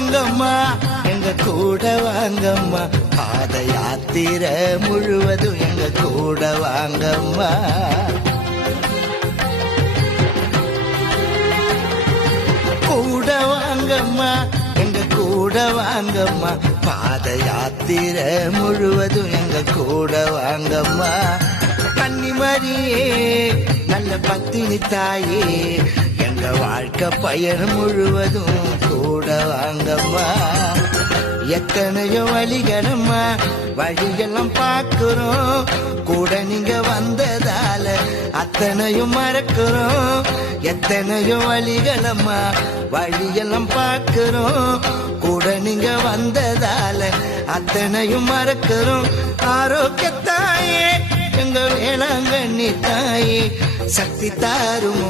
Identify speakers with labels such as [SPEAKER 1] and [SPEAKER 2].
[SPEAKER 1] வாங்கம்மா. எங்க கூட வாங்கம்மா. பாத யாத்திர முழுவதும் எங்க கூட வாங்கம்மா. கூட வாங்கம்மா. எங்க கூட வாங்கம்மா. பாத யாத்திர முழுவதும் எங்க கூட வாங்கம்மா. கன்னிமரியே நல்ல பத்தினி தாயே இந்த வாழ்க்கை பயணம் முழுவதும் கூட வாங்கம்மா. எத்தனையோ வழிகளம்மா வழியெல்லாம் பார்க்கிறோம். கூட நீங்க வந்ததால அத்தனையும் மறக்கிறோம். எத்தனையோ வழிகளம்மா வழியெல்லாம் பார்க்கிறோம். கூட நீங்க வந்ததால அத்தனையும் மறக்கிறோம். ஆரோக்கியத்தாயே எங்க வேளாங்கண்ணி தாயே சக்தி தாரும்